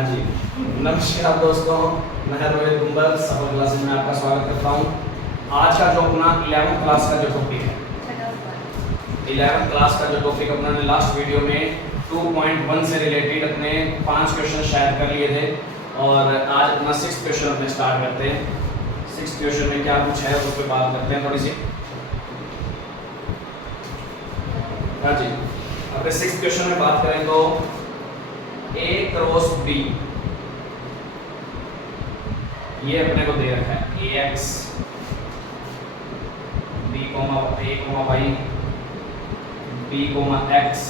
हाँ जी, नमस्कार दोस्तों, मैं रोहित कुंबर सफल क्लासेस में आपका स्वागत करता हूँ। आज का जो अपना 11th क्लास का जो टॉपिक है, 11th क्लास का जो टॉपिक अपना ने लास्ट वीडियो में 2.1 से रिलेटेड अपने 5 क्वेश्चन शेयर कर लिए थे और आज अपना 6th क्वेश्चन अपने स्टार्ट करते हैं। 6th क्वेश्चन में क्या कुछ है उस पर बात करते हैं थोड़ी सी। हाँ जी, अपने 6th क्वेश्चन में बात करें तो A क्रॉस B ये अपने को दे रखा है AX B comma A comma Y B comma X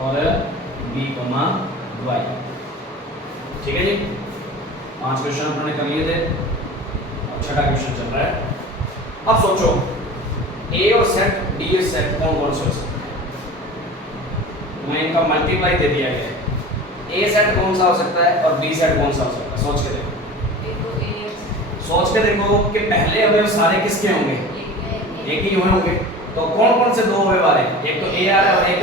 और B कोमा Y। ठीक है जी, 5 क्वेश्चन अपने कर लिए थे, अब छठा क्वेश्चन चल रहा है। अब सोचो A और सेट D सेट कौन कौन से हो सकते हैं? तुम्हें इनका मल्टीप्लाई दे दिया गया है। A सेट कौन सा हो सकता है और B सेट कौन सा हो सकता है? सोच के देखो, कि पहले अवयव सारे किसके होंगे? एक ही होंगे। तो कौन कौन से दो अवयव आ रहे हैं? एक तो A आ रहा है और एक,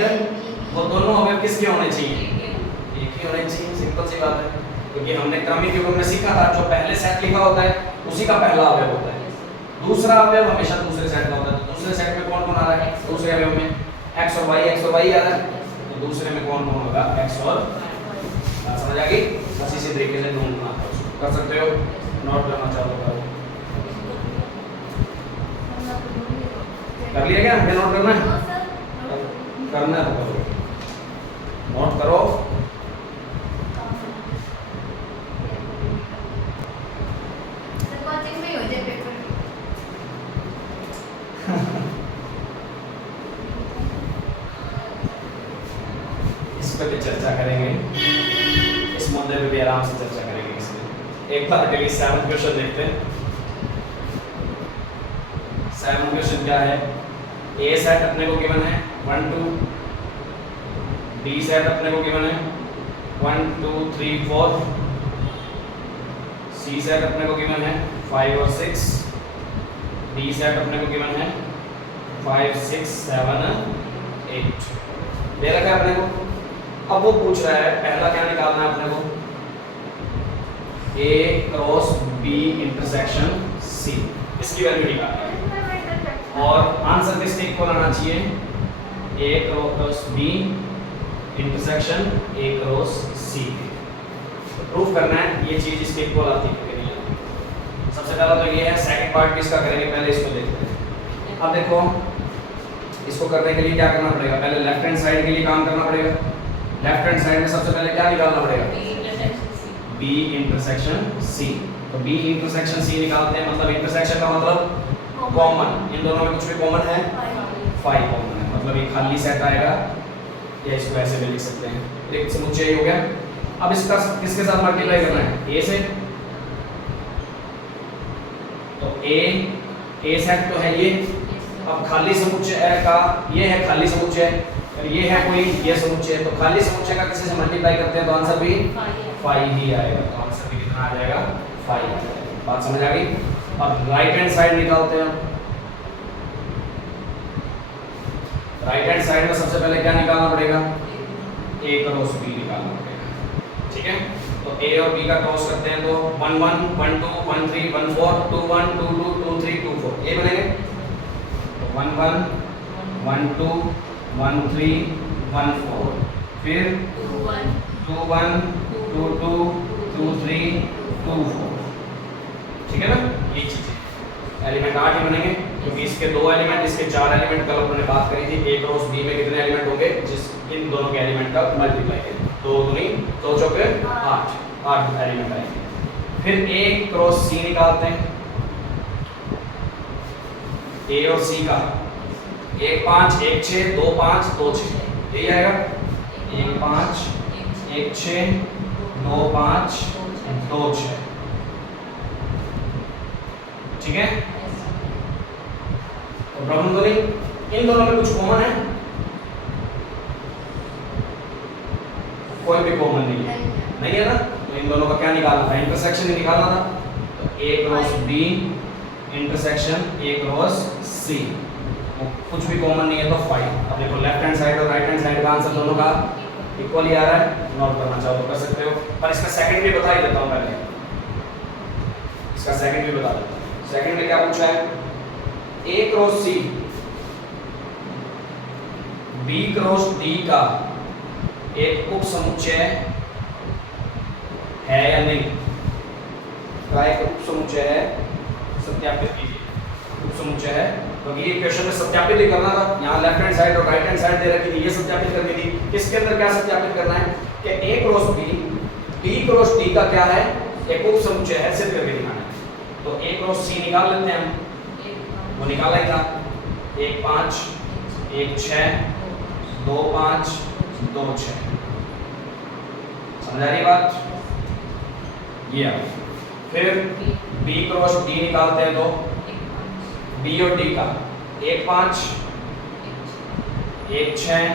वो दोनों अवयव किसके होने चाहिए? एक ही होने चाहिए। सिंपल सी बात है, क्योंकि हमने क्रमिक युग्म में सीखा था जो पहले सेट लिखा होता है उसी का पहला अवयव होता है, दूसरा अवयव हमेशा दूसरे सेट का होता है। तो दूसरे सेट में कौन कौन आ रहा है? दूसरे अवयव में x और y आ रहा है, तो दूसरे में कौन कौन होगा? x और समझ आ गई? बस इसी तरीके से ढूंढना कर सकते हो, नोट करना चाहो तो करो। कर लिया क्या? हमें नोट करना है, करना है तो करो, नोट करो। इस पे भी चर्चा करेंगे, इस मुद्दे पे भी आराम से चर्चा करेंगे। इसमें एक बार अगली 7th क्वेश्चन देखते हैं। 7th क्वेश्चन क्या है? A सेट अपने को गिवन है 1 2, B सेट अपने को गिवन है 1 2 3 4, C सेट अपने को गिवन है 5 और 6, D सेट अपने को गिवन है 5 6 7 8 दे रखा है अपने को। अब वो पूछ रहा है पहला क्या निकालना है अपने को? A cross B intersection C, इसकी वैल्यू निकालनी है और आंसर किसके इक्वल आना चाहिए? A cross B intersection A cross C। तो प्रूफ करना है ये चीज इसके इक्वल आती है कि नहीं आती। सबसे पहला तो ये है, सेकंड पार्ट भी इसका करेंगे, पहले इसको देखते हैं। अब देखो, इसको करने के लिए क्या करना पड़ेगा? पहले लेफ्ट हैंड साइड के लिए काम करना पड़ेगा। लेफ्ट हैंड साइड में सबसे पहले क्या निकालना पड़ेगा? B intersection C। तो B इंटरसेक्शन C निकालते हैं, मतलब इंटरसेक्शन का मतलब कॉमन, इन दोनों में कुछ भी कॉमन है? 5 कॉमन है, मतलब ये खाली सेट आएगा, या इसको ऐसे भी लिख सकते हैं, एक समुच्चय हो गया। अब इसका किसके साथ मल्टीप्लाई करना है? A से। तो A सेट तो है ये। अब खाली समुच्चय का ये है खाली समुच्चय, और ये है कोई ये समुच्चय, तो खाली समुच्चय का किसी से मल्टीप्लाई करते हैं तो आंसर भी 5 ही आएगा। तो आंसर भी कितना आ जाएगा? 5 आ जाएगा। बात समझ आ गई? अब राइट हैंड साइड निकालते हैं। राइट हैंड साइड में सबसे पहले क्या निकालना पड़ेगा? A क्रॉस B निकालना पड़ेगा। ठीक है, तो A और B का क्रॉस करते हैं तो 1 1 1 2 1 3 1 4 2 1 2 2 2 3 2 4 ये बनेंगे। तो 1 1 1 2 1 3 1 4, फिर 2 1 2 2 2 3 2 4। ठीक है ना? ये चीज एलिमेंट 8 ही बनेंगे, क्योंकि इसके 2 एलिमेंट, इसके 4 एलिमेंट कल अपने बात करी थी। A क्रॉस B में कितने एलिमेंट होंगे? जिस इन दोनों के एलिमेंट का मल्टीप्लाई करें, 2 दूनी 2 चौके 8 एलिमेंट आएंगे। फिर A क्रॉस C निकालते हैं। A और C का 1 5 1 6 2 5 2 6 यही आएगा। 1 5 1 6 2 5 2 6। ठीक है, तो प्रॉब्लम तो नहीं, इन दोनों में कुछ कॉमन है? कोई भी कॉमन नहीं है, नहीं है ना? तो इन दोनों का क्या निकालना था? इंटरसेक्शन ही निकालना था। तो A cross B intersection A cross C, कुछ भी कॉमन नहीं है तो 5। अब देखो लेफ्ट हैंड साइड और राइट हैंड साइड का आंसर दोनों का इक्वली आ रहा है, नोट करना चाहो तो कर सकते हो, पर इसका सेकंड भी बता ही देता हूं पहले, इसका सेकंड भी बता देता हूं। सेकंड में क्या पूछा है, A cross C B cross D का एक उप समुच्चय है या नहीं, का एक उप समुच्चय है, सत्यापित कीजिए। उप समुच्चय है, क्योंकि ये क्वेश्चन में सत्यापित ही करना था, यहाँ लेफ्ट हैंड साइड और राइट हैंड साइड दे रखी थी, ये सत्यापित करनी थी। इसके अंदर क्या सत्यापित करना है कि ए क्रॉस बी क्रॉस डी का क्या है, एक उप समुच्चय है, सिद्ध करके दिखाना है। तो ए क्रॉस सी निकाल लेते हैं हम, वो निकाला ही था, 1 5 1 6 2 5 2 6, समझ आ रही बात? ये फिर B क्रॉस D निकालते हैं, तो B और D का 1 5 1 6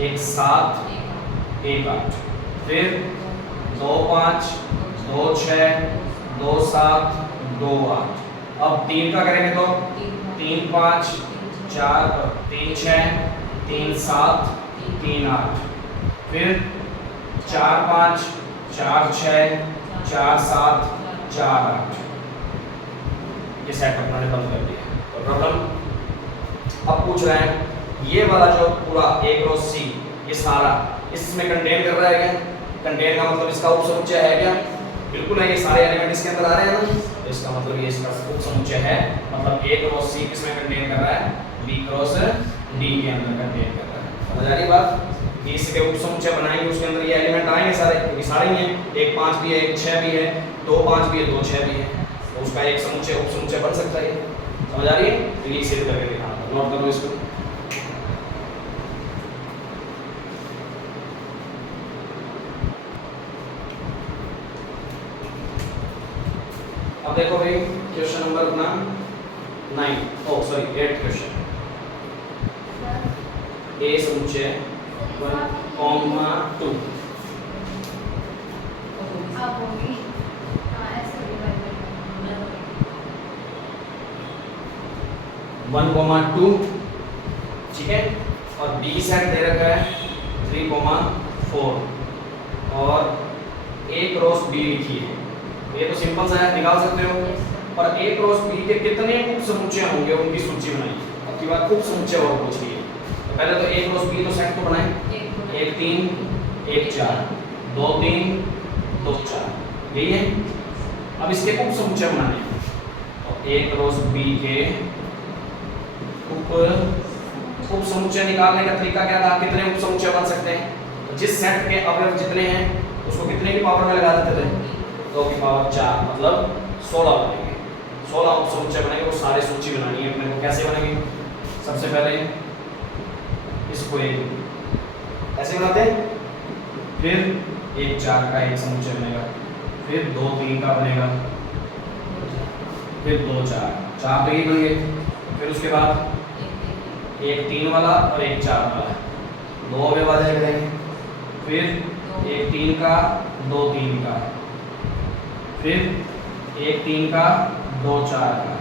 1 7 1 8, फिर 2 5 2 6 2 7 2 8। अब 3 का करेंगे तो 3 5 4 3 6 3 7 3 8, फिर 4 5 4 6 4 7 4 8। ये सेट अपना ने बंद कर दिया। तो प्रॉब्लम अब पूछ रहे हैं ये वाला जो पूरा ए क्रॉस सी, ये सारा इसमें कंटेन कर रहा है क्या? कंटेन का मतलब इसका उप समुच्चय है क्या? बिल्कुल है, ये सारे एलिमेंट इसके अंदर आ रहे हैं ना, तो इसका मतलब ये इसका उप समुच्चय है, मतलब ए क्रॉस सी किसमें कंटेन कर रहा है, बी क्रॉस डी के अंदर कंटेन कर रहा है। समझ आ रही बात? इसके उप समुच्चय बनाएंगे, उसके अंदर ये एलिमेंट आएंगे सारे, क्योंकि सारे ही हैं, 1 5 भी है, 1 6 भी है, 2 5 भी है, 2 6 भी है, तो उसका एक समुच्चय उप समुच्चय बन सकता है। समझ आ रही है? तो ये सिद्ध करके दिखाना, नोट करो इसको। अब देखो भाई क्वेश्चन नंबर अपना 8 क्वेश्चन, ए समुच्चय 1 2 1 2, ठीक है, और बी सेट दे रखा है 3 4, और ए क्रॉस बी लिखी है। ये तो सिंपल सा है, निकाल सकते हो, पर ए क्रॉस बी के कितने उप समुच्चय होंगे उनकी सूची बनाइए। अब की बात उप समुच्चय और पूछ रही है, तो पहले तो ए क्रॉस बी तो सेट तो बनाएं, 1 3 1 4 2 3 2 4, यही है। अब इसके उप समुच्चय बनाने हैं, तो ए क्रॉस बी के उप समुच्चय निकालने का तरीका क्या था, कितने उप समुच्चय बन सकते हैं, तो जिस सेट के अवयव जितने हैं उसको कितने की पावर में लगा देते थे, 2 की पावर 4, मतलब 16 बनेंगे। 16 उप समुच्चय बनेंगे, वो सारे सूची बनानी है अपने को। कैसे बनेंगे? सबसे पहले इसको एक ऐसे बनाते हैं, फिर 1 4 का एक समुच्चय बनेगा, फिर 2 3 का बनेगा, फिर 2 4 4 तो ये बन गए, फिर उसके बाद 1 3 वाला और 1 4 वाला, 2 अवयव आ जाएंगे, फिर 1 3 का 2 3 का, फिर 1 3 का 2 4 का,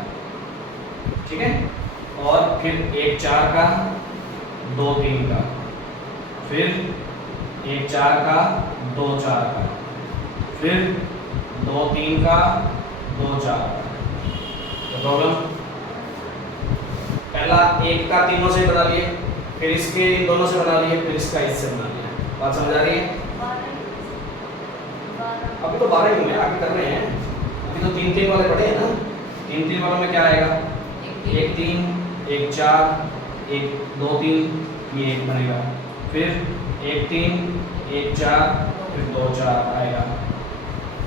ठीक है, और फिर 1 4 का 2 3 का, फिर 1 4 का 2 4 का, फिर 2 3 का 2 4 का। तो प्रॉब्लम पहला 1 का तीनों से बना लिए, फिर इसके इन दोनों से बना लिए, फिर इसका इससे बना लिया। बात समझ आ रही है? अभी तो 12 ही हुए, आगे कर रहे हैं, अभी तो 3 3 वाले पढ़े हैं ना। 3 3 वालों में क्या आएगा, 1 3 1 4 1 2 3, ये 1 बनेगा, फिर 1 3 1 4, फिर 2 4 आएगा,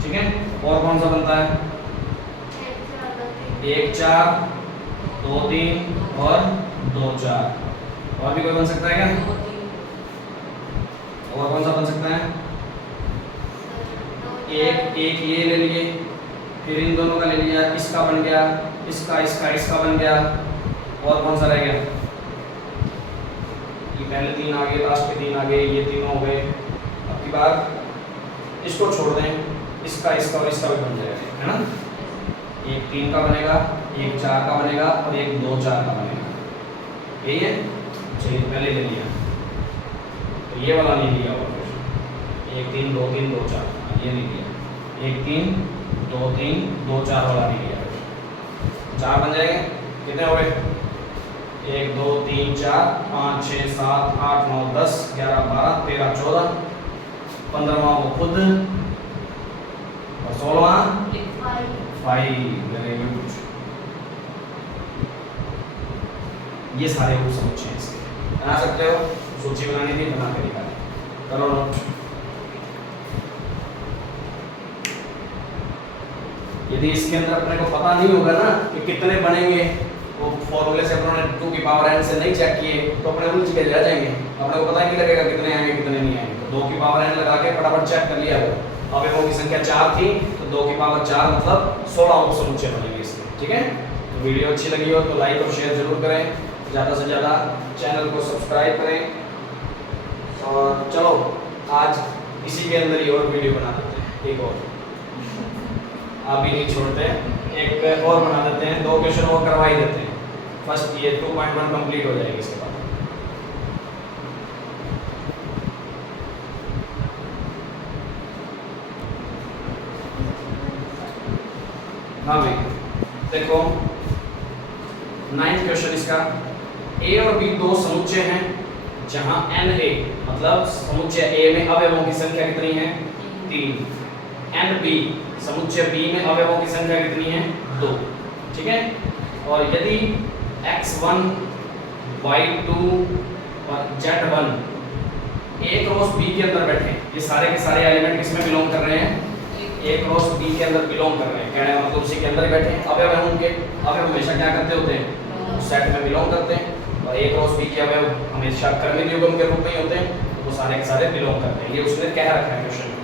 ठीक है। और कौन सा बनता है, 1 4 2 3 और 2 4, और भी कोई बन सकता है क्या? और कौन सा बन सकता है? एक ये ले लिए, फिर इन दोनों का ले लिया, इसका बन गया, इसका बन गया, और कौन सा रह गया? ये पहले 3 आ गए, लास्ट के 3 आ गए, ये तीनों हो गए। अब की बार इसको छोड़ दें, इसका और इसका भी बन जाएगा, है ना। 1 3 का बनेगा, 1 4 का बनेगा, और 1 2 4 का बनेगा, यही है। चलिए पहले ले लिया, तो ये वाला नहीं लिया हुआ क्वेश्चन, 1 3 2 3 2 4, ये नहीं लिया, 1 3 2 3 2 4 वाला नहीं लिया। 4 बन जाएंगे, कितने हो गए? 1 2 3 4 5 6 7 8 9 10 11 12 13 14, 15वां वो खुद और 16वां 5। Very good. ये सारे वो समुच्चय हैं इसके, बना सकते हो, सूची बनानी थी बना के निकालें, करो नोट। यदि इसके अंदर अपने को पता नहीं होगा ना कि कितने बनेंगे, वो फॉर्मूले से अपने 2 की पावर n से नहीं चेक किए तो अपने उलझ के रह जाएंगे, अपने को पता ही नहीं लगेगा कितने आएंगे कितने नहीं आएंगे। तो 2 की पावर n लगा के फटाफट चेक कर लिया वो। अवयवों की संख्या 4 थी तो 2 की पावर 4 मतलब 16 उपसमुच्चय बनेंगे इसके। ठीक है, तो वीडियो अच्छी लगी हो तो लाइक और शेयर जरूर करें, ज़्यादा से ज़्यादा चैनल को सब्सक्राइब करें। और चलो आज इसी के अंदर ही और वीडियो बना देते हैं, एक और अभी नहीं छोड़ते, एक और बना देते हैं, 2 क्वेश्चन और करवा ही देते हैं। फर्स्ट ये 2.1 कंप्लीट हो जाएगी इसके बाद। हाँ भाई देखो 9th क्वेश्चन इसका, ए और बी 2 समुच्चय हैं जहां n a मतलब समुच्चय ए में अवयवों की संख्या कितनी है? 3। n b समुच्चय बी में अवयवों की संख्या कितनी है? 2। ठीक है, और यदि x1 y2 और z1 a क्रॉस b के अंदर बैठे, ये सारे के सारे एलिमेंट किसमें बिलोंग कर रहे हैं? a क्रॉस b के अंदर बिलोंग कर रहे हैं, कहने का मतलब उसी के अंदर ही बैठे हैं। अवयव हैं उनके, अवयव हमेशा क्या करते होते हैं? सेट में बिलोंग करते हैं, और a क्रॉस b के अवयव हमेशा क्रमिक युग्म के रूप में ही होते हैं, तो वो सारे के सारे बिलोंग करते हैं। ये उसने कह रखा है क्वेश्चन में,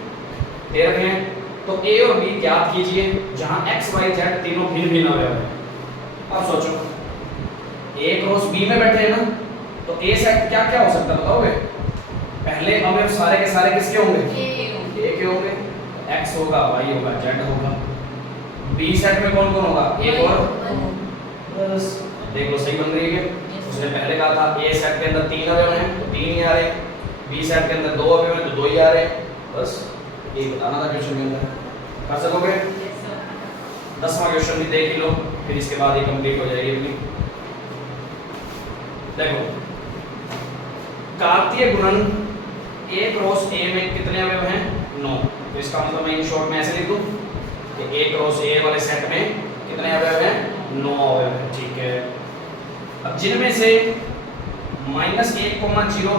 दे रखे हैं। तो a और b ज्ञात कीजिए जहां x y z तीनों भिन्न भिन्न अवयव हैं। अब सोचो a क्रॉस b में बैठे हैं ना, तो a सेट क्या क्या हो सकता है बताओगे? पहले अवयव सारे के सारे किसके होंगे? a के होंगे, x होगा, y होगा, z होगा। b सेट में कौन कौन होगा? एक और बस देख लो सही बन रही है। उसने पहले कहा था a सेट के अंदर 3 अवयव हैं तो 3 ही आ रहे, b सेट के अंदर 2 अवयव हैं तो 2 ही आ रहे। बस ये बताना था क्वेश्चन के अंदर, कर सकोगे? 10वां क्वेश्चन भी देख ही लो, फिर इसके बाद ये कंप्लीट हो जाएगी अपनी। देखो कार्तीय गुणन a क्रॉस a में कितने अवयव हैं? 9। तो इसका मतलब मैं इन शॉर्ट में ऐसे लिख दूं कि a क्रॉस a वाले सेट में कितने अवयव हैं? 9 अवयव हैं। ठीक है, अब जिनमें से -1,0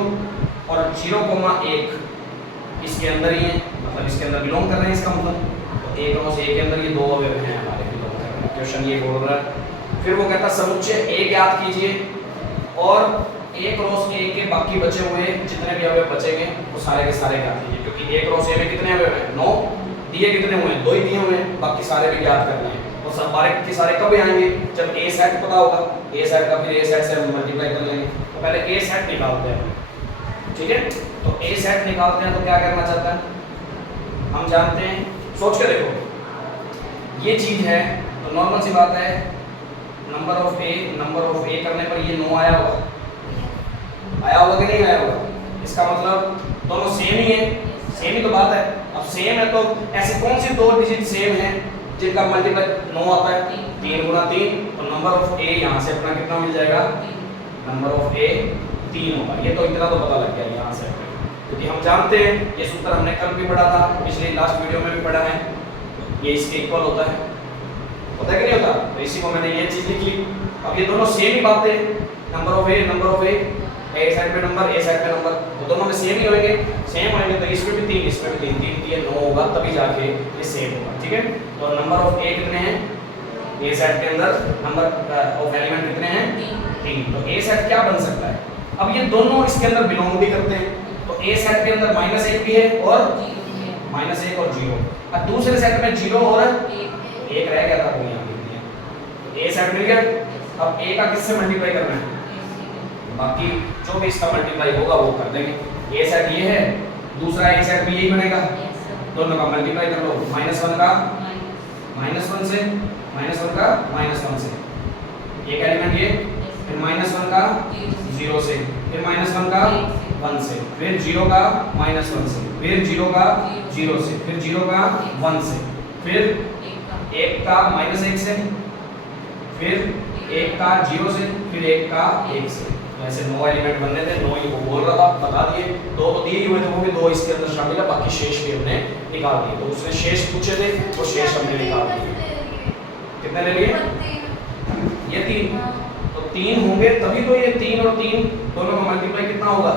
और 0,1 इसके अंदर ही है, मतलब इसके अंदर बिलोंग कर रहे हैं, इसका मतलब तो a क्रॉस a के अंदर ये 2 अवयव हैं हमारे बिलोंग कर रहे हैं। क्वेश्चन ये बोल रहा है। फिर वो कहता समुच्चय a ज्ञात कीजिए और a क्रॉस a के बाकी बचे हुए जितने भी अवयव बचेंगे वो सारे के सारे ज्ञात कीजिए, क्योंकि a क्रॉस a में कितने अवयव हैं? 9 दिए कितने हुए हैं? 2 ही दिए हुए हैं, बाकी सारे भी ज्ञात करने हैं। और सब बारे के सारे कब आएंगे? जब a सेट पता होगा, a सेट का फिर a सेट से हम मल्टीप्लाई कर लेंगे। तो पहले a सेट निकालते हैं, ठीक है? तो a सेट निकालते हैं तो क्या करना चाहता है? हम जानते हैं, सोच के देखो, ये चीज है तो नॉर्मल सी बात है, नंबर ऑफ a करने पर ये 9 आया होगा, आया होगा कि नहीं आया होगा? इसका मतलब दोनों सेम ही है, सेम ही तो बात है। अब सेम है तो ऐसे कौन सी 2 डिजिट सेम है जिनका मल्टीप्लाई 9 आता है? 3 गुना 3, तो नंबर ऑफ a यहाँ से अपना कितना मिल जाएगा? नंबर ऑफ a 3 होगा। ये तो इतना तो पता लग गया यहाँ से, क्योंकि हम जानते हैं ये सूत्र हमने कल भी पढ़ा था, पिछले लास्ट वीडियो में भी पढ़ा है, ये इसके इक्वल होता है कि नहीं होता? तो इसी को मैंने ये चीज लिख ली। अब ये दोनों सेम ही बातें, number of a A side पे नंबर, ए साइड पे नंबर, तो दोनों में सेम ही होंगे। सेम होंगे तो इसमें भी 3, इसमें भी 3, 3 9 होगा, तभी जाके ये सेम होगा। ठीक है, तो नंबर ऑफ a कितने हैं? ए सेट के अंदर नंबर ऑफ एलिमेंट कितने हैं? 3। तो ए सेट क्या बन सकता है? अब ये दोनों इसके अंदर बिलोंग भी करते हैं, तो ए सेट के अंदर -1 भी है और -1 और 0। अब दूसरे सेट में 0 और 1 रह गया था, वो यहाँ लिख दिया। तो ए सेट मिल गया। अब a का किससे मल्टीप्लाई करना है? बाकी जो भी इसका मल्टीप्लाई होगा वो कर देंगे। ए सेट ये है, दूसरा ए सेट भी यही बनेगा, दोनों का मल्टीप्लाई कर लो। -1 का -1 से, -1 का -1 से, एक एलिमेंट ये, फिर -1 का 0 से, फिर -1 का 1 से, फिर 0 का -1 से, फिर 0 का 0 से, फिर 0 का 1 से, फिर 1 का -1 से, फिर 1 का 0 से, फिर 1 का 1 से। वैसे 9 एलिमेंट बनने थे, 9 ही वो बोल रहा था, बता दिए। 2 तो दिए ही हुए थे, वो भी 2 इसके अंदर शामिल है, बाकी शेष भी हमने निकाल दिए। तो उसने शेष पूछे थे, वो शेष हमने निकाल दिए। कितने ले लिए? ये 3। तो 3 होंगे तभी तो ये 3 और 3 दोनों का मल्टीप्लाई कितना होगा?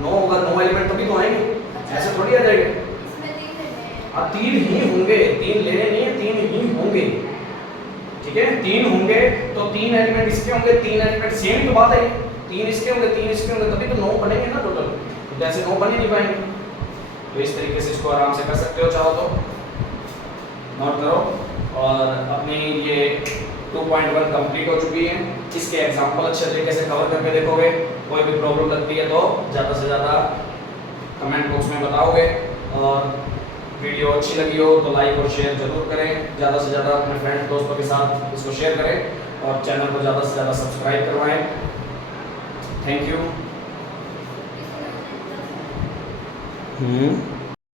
9 होगा। 9 एलिमेंट तभी तो आएंगे, ऐसे थोड़ी आ जाएगा। अब 3 ही होंगे, 3 लेने नहीं है, 3 ही होंगे। ठीक है, 3 होंगे तो 3 एलिमेंट इसके होंगे, 3 एलिमेंट सेम ही तो बात है। 3 इसके होंगे, 3 इसके होंगे, तभी तो 9 बनेंगे ना टोटल। तो ऐसे 9 बन ही नहीं पाएंगे। तो इस तरीके से इसको आराम से कर सकते हो, चाहो तो नोट करो। और अपनी ये 2.1 कंप्लीट हो चुकी है। इसके एग्जांपल अच्छे तरीके से कवर करके देखोगे। कोई भी प्रॉब्लम लगती है तो ज़्यादा से ज़्यादा कमेंट बॉक्स में बताओगे। और वीडियो अच्छी लगी हो तो लाइक और शेयर जरूर करें। ज़्यादा से ज़्यादा अपने फ्रेंड्स दोस्तों के साथ इसको शेयर करें और चैनल को ज़्यादा से ज़्यादा सब्सक्राइब करवाएं। Thank you.